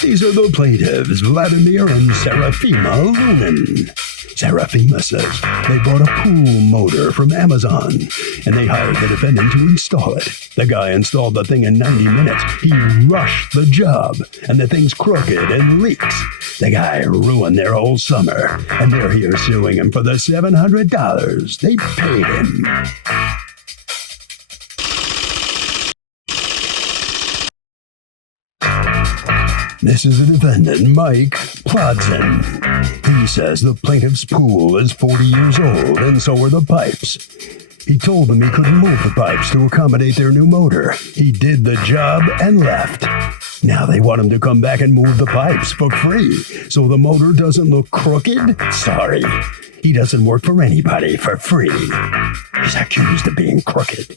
These are the plaintiffs, Vladimir and Serafima Lunin. Serafima says they bought a pool motor from Amazon, and they hired the defendant to install it. The guy installed the thing in 90 minutes. He rushed the job, and the thing's crooked and leaks. The guy ruined their whole summer, and they're here suing him for the $700 they paid him. This is the defendant, Mike Plodson. He says the plaintiff's pool is 40 years old, and so are the pipes. He told them he couldn't move the pipes to accommodate their new motor. He did the job and left. Now they want him to come back and move the pipes for free, so the motor doesn't look crooked? Sorry, he doesn't work for anybody for free. He's accused of being crooked.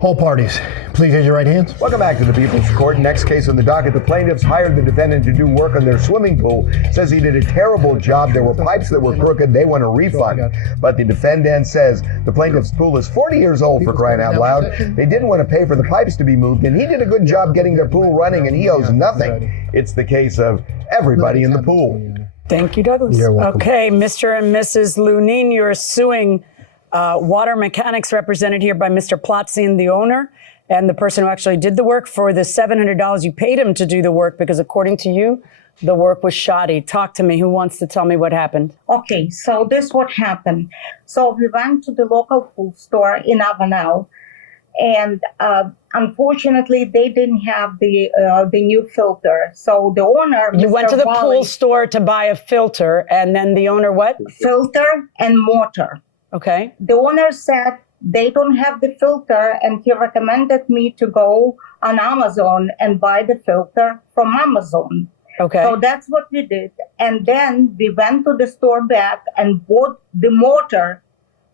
All parties, please raise your right hands. Welcome back to the People's Court. Next case on the docket, the plaintiffs hired the defendant to do work on their swimming pool. Says he did a terrible job. There were pipes that were crooked. They want a refund. But the defendant says the plaintiff's pool is 40 years old, for crying out loud. They didn't want to pay for the pipes to be moved, and he did a good job getting their pool running, and he owes nothing. It's the case of everybody in the pool. Thank you, Douglas. You're welcome. Okay, Mr. and Mrs. Lunin, you're suing water mechanics, represented here by Mr. Plotzian, the owner, and the person who actually did the work, for the $700 you paid him to do the work, because according to you, the work was shoddy. Talk to me. Who wants to tell me what happened? Okay, so this what happened. So we went to the local pool store in Avenel, and unfortunately, they didn't have the new filter. So the owner, You Mr. went to the Wally, pool store to buy a filter, and then the owner what? filter and motor. Okay. The owner said they don't have the filter, and he recommended me to go on Amazon and buy the filter from Amazon. Okay. So that's what we did. And then we went to the store back and bought the motor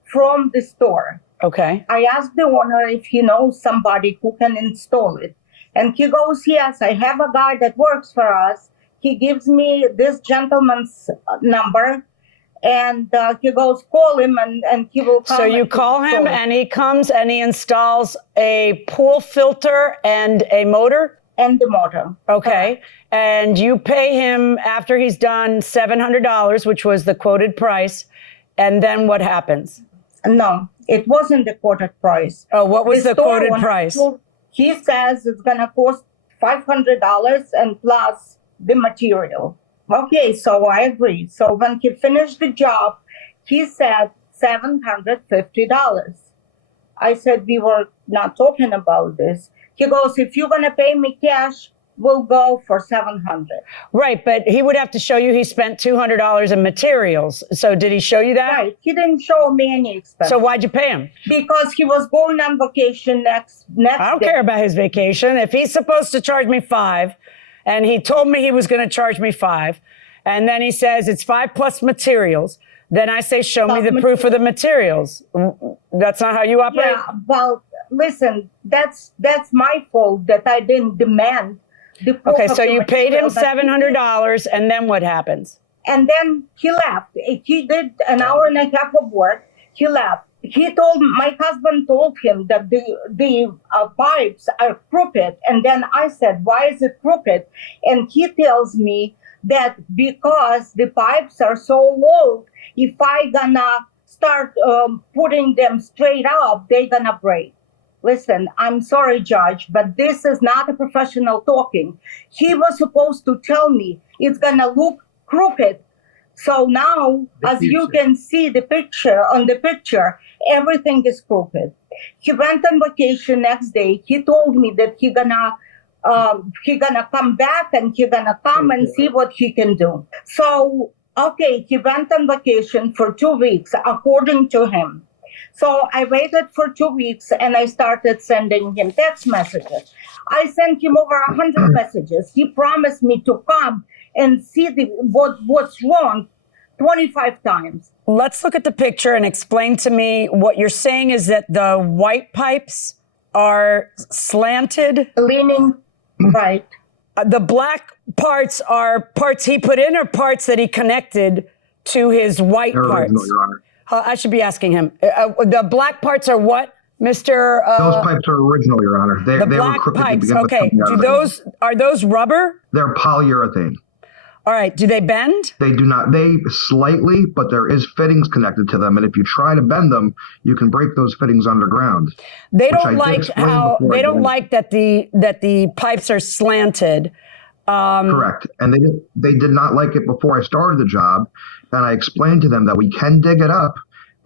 from the store. Okay. I asked the owner if he knows somebody who can install it. And he goes, yes, I have a guy that works for us. He gives me this gentleman's number. And he goes, call him, and he will come. So you call him, and he comes and he installs a pool filter and a motor? And the motor. Okay. And you pay him after he's done $700, which was the quoted price. And then what happens? No, it wasn't the quoted price. Oh, what was the store quoted price? He says it's going to cost $500 and plus the material. Okay, so I agree. So when he finished the job, he said $750. I said, we were not talking about this. He goes, if you're going to pay me cash, we'll go for $700. Right, but he would have to show you he spent $200 in materials. So did he show you that? Right. He didn't show me any expense. So why'd you pay him? Because he was going on vacation next I don't day. care about his vacation. If he's supposed to charge me $5, and he told me he was going to charge me $5, and then he says it's $5 plus materials, then I say, show me the proof of the materials. That's not how you operate? Yeah, well, listen, that's my fault that I didn't demand the proof. Okay, of so the you paid him material. $700, and then what happens? And then he left. He did an hour and a half of work. He left. My husband told him that the pipes are crooked. And then I said, why is it crooked? And he tells me that because the pipes are so old, if I gonna start putting them straight up, they gonna break. Listen, I'm sorry, Judge, but this is not a professional talking. He was supposed to tell me it's gonna look crooked. So now, as you can see the picture, everything is crooked. He went on vacation next day. He told me that he gonna come back and he gonna come and see what he can do. So, okay, he went on vacation for 2 weeks, according to him. So I waited for 2 weeks and I started sending him text messages. I sent him over 100 messages. He promised me to come and see what's wrong 25 times. Let's look at the picture and explain to me what you're saying is that the white pipes are slanted. Leaning right. The black parts are parts he put in or parts that he connected to his white parts? No, Your Honor. I should be asking him. The black parts are what, Mr. Those pipes are original, Your Honor. They the were black crooked to pipes. begin with. Okay. Are those rubber? They're polyurethane. All right. Do they bend? They do not. They slightly, but there is fittings connected to them, and if you try to bend them, you can break those fittings underground. They don't like that the pipes are slanted. Correct. And they did not like it before I started the job, and I explained to them that we can dig it up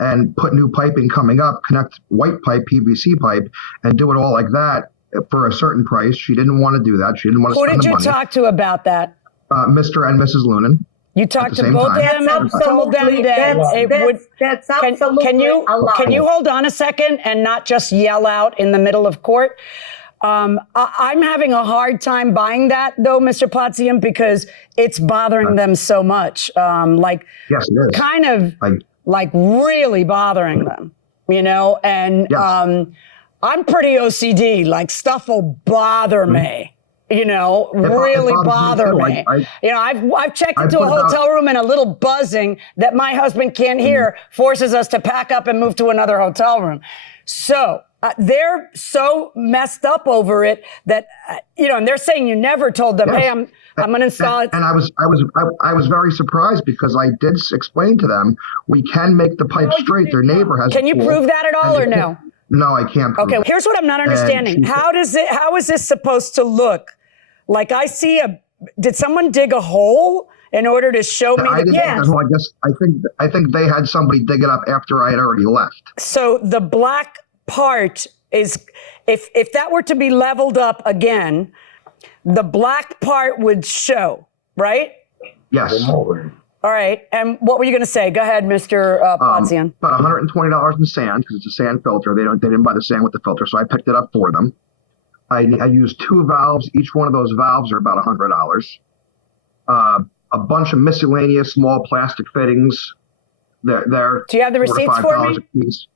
and put new piping coming up, connect white pipe, PVC pipe, and do it all like that for a certain price. She didn't want to do that. She didn't want to spend the money. Who did you talk to about that? Mr. and Mrs. Lunan. You talked to both of them and told them that that's absolutely can you hold on a second and not just yell out in the middle of court? I'm having a hard time buying that, though, Mr. Platzian, because it's bothering them so much. Yes, it is. Kind of like really bothering them, and yes. I'm pretty OCD. Like, stuff will bother me. Really bother me. I've checked into a hotel room and a little buzzing that my husband can't hear forces us to pack up and move to another hotel room. So they're so messed up over it that, and they're saying you never told them, hey, I'm going to install it. And I was very surprised because I did explain to them, we can make the pipe straight. Their neighbor has. Can you prove that at all or no? No, I can't. Okay, here's what I'm not understanding. How is this supposed to look? Like, did someone dig a hole in order to show me that? Yes. Well, I think they had somebody dig it up after I had already left. So the black part is, if that were to be leveled up again, the black part would show, right? Yes. All right. And what were you going to say? Go ahead, Mr. Platzian. About $120 in sand, because it's a sand filter. They didn't buy the sand with the filter, so I picked it up for them. I used 2 valves. Each one of those valves are about $100. A bunch of miscellaneous small plastic fittings. They're Do you have the receipts for me? $4 to $5 a piece.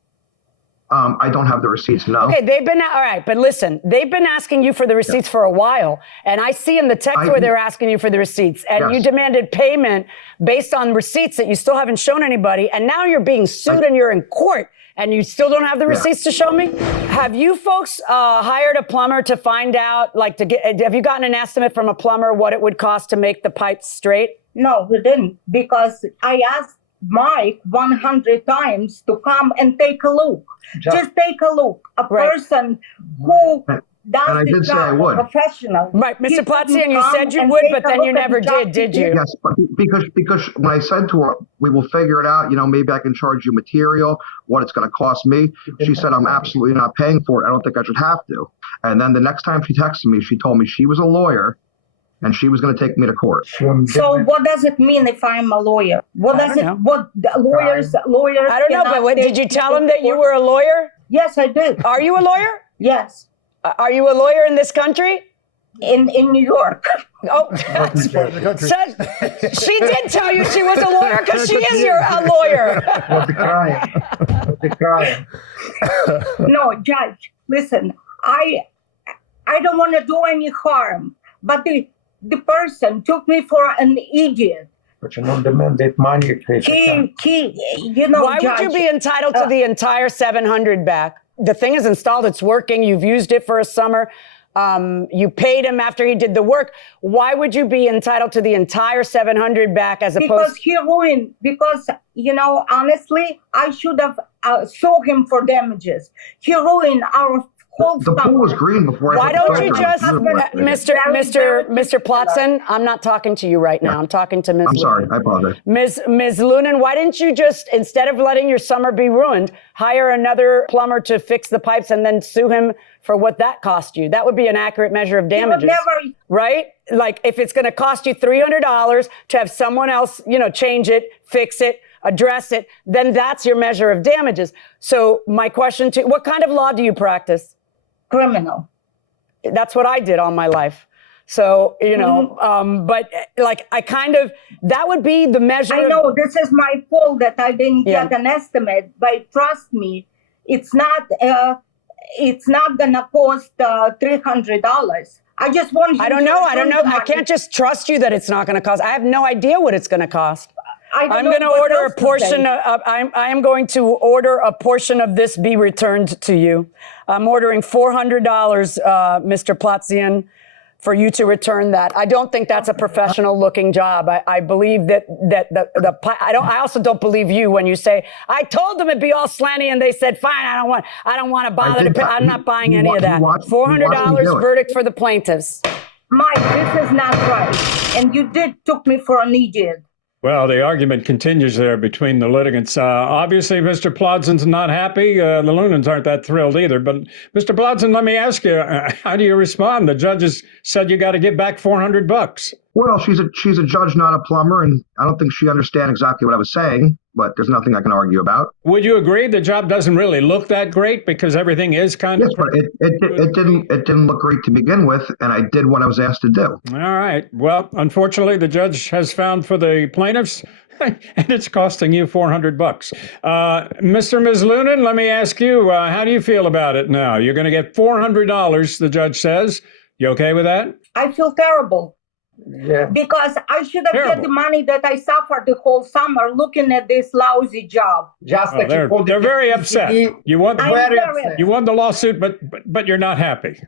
I don't have the receipts, no. Okay, all right, but listen, they've been asking you for the receipts for a while, and I see in the text where they're asking you for the receipts, and you demanded payment based on receipts that you still haven't shown anybody, and now you're being sued and you're in court, and you still don't have the receipts to show me? Have you folks hired a plumber to find out, have you gotten an estimate from a plumber what it would cost to make the pipes straight? No, we didn't, because I asked Mike 100 times to come and take a look. Just take a look. A person who does the job, a professional. Right, Mr. Platzian, you said you would, but then you never did you? Yes, but because when I said to her, we will figure it out, maybe I can charge you material, what it's going to cost me. She said, I'm absolutely not paying for it. I don't think I should have to. And then the next time she texted me, she told me she was a lawyer and she was going to take me to court. So what does it mean if I'm a lawyer? What lawyers I don't know, but what, did you tell him that you were a lawyer? Yes, I did. Are you a lawyer? Yes. Are you a lawyer in this country? In New York. Oh, she did tell you she was a lawyer because she is a lawyer. No, Judge, listen, I don't want to do any harm, but the person took me for an idiot. But you don't demand that money. Why would you be entitled to the entire $700 back? The thing is installed, it's working, you've used it for a summer, you paid him after he did the work. Why would you be entitled to the entire $700 back as opposed? Because he ruined, honestly, I should have sued him for damages. He ruined our The pool was green before. Why don't you just, Mr. Platson? I'm not talking to you right now. I'm talking to Ms. I'm sorry. I apologize. Ms. Lunan, why didn't you just, instead of letting your summer be ruined, hire another plumber to fix the pipes and then sue him for what that cost you? That would be an accurate measure of damages, right? Like, if it's going to cost you $300 to have someone else, change it, fix it, address it, then that's your measure of damages. So my question to you, what kind of law do you practice? Criminal. That's what I did all my life. So, but that would be the measure. I know this is my fault that I didn't get an estimate, but trust me, it's not gonna cost $300. I just want you I don't know. I can't just trust you that it's not going to cost. I have no idea what it's going to cost. I'm going to order a portion. I am going to order a portion of this be returned to you. I'm ordering $400, Mr. Plotzian, for you to return that. I don't think that's a professional looking job. I believe that I also don't believe you when you say, I told them it'd be all slanty and they said, fine, I don't want to bother to pay. I'm not buying any of that. $400 verdict for the plaintiffs. Mike, this is not right. And you took me for an idiot. Well, the argument continues there between the litigants. Obviously, Mr. Plodzen's not happy. The Lunans aren't that thrilled either. But Mr. Plodzen, let me ask you, how do you respond? The judges said you got to give back $400. Well, she's a judge, not a plumber, and I don't think she understands exactly what I was saying, but there's nothing I can argue about. Would you agree the job doesn't really look that great because everything is kind of... Yes, but it didn't look great to begin with, and I did what I was asked to do. All right. Well, unfortunately, the judge has found for the plaintiffs, and it's costing you $400. Mr. and Ms. Lunan, let me ask you, how do you feel about it now? You're going to get $400, the judge says. You okay with that? I feel terrible. Yeah. Because I should have get the money that I suffered the whole summer looking at this lousy job. Just like they're very upset. You won the lawsuit, but you're not happy.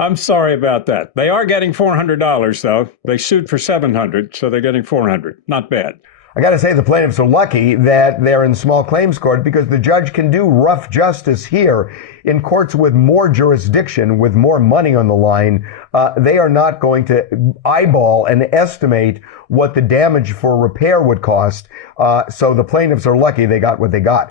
I'm sorry about that. They are getting $400 though. They sued for $700, so they're getting $400. Not bad. I got to say the plaintiffs are lucky that they're in small claims court because the judge can do rough justice here. In courts with more jurisdiction, with more money on the line, they are not going to eyeball and estimate what the damage for repair would cost. So the plaintiffs are lucky they got what they got.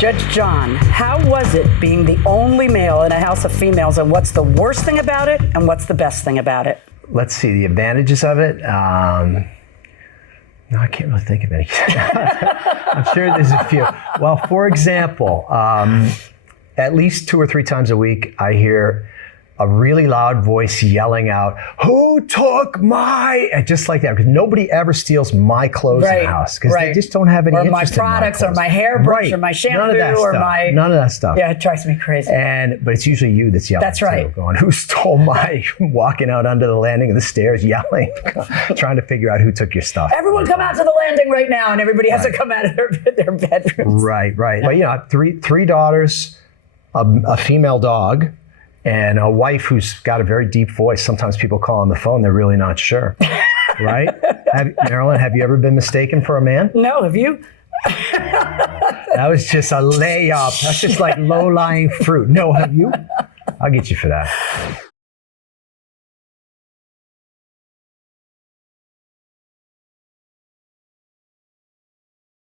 Judge John, how was it being the only male in a house of females, and what's the worst thing about it, and what's the best thing about it? Let's see the advantages of it. No, I can't really think of any. I'm sure there's a few. Well, for example, at least 2 or 3 times a week, I hear a really loud voice yelling out, "Who took my," and just like that, because nobody ever steals my clothes in the house because they just don't have any or interest my products, or my hairbrush, or my shampoo, none of that stuff. Yeah, it drives me crazy. But it's usually you that's yelling. That's right. Too, going, "Who stole my?" Walking out under the landing of the stairs, yelling, trying to figure out who took your stuff. Everyone come out to the landing right now, and everybody has to come out of their bedrooms. Right. Well, you know, three daughters, a female dog, and a wife who's got a very deep voice. Sometimes people call on the phone, they're really not sure. Right? Marilyn, have you ever been mistaken for a man? No, have you? That was just a layup. That's just like low-lying fruit. No, have you? I'll get you for that.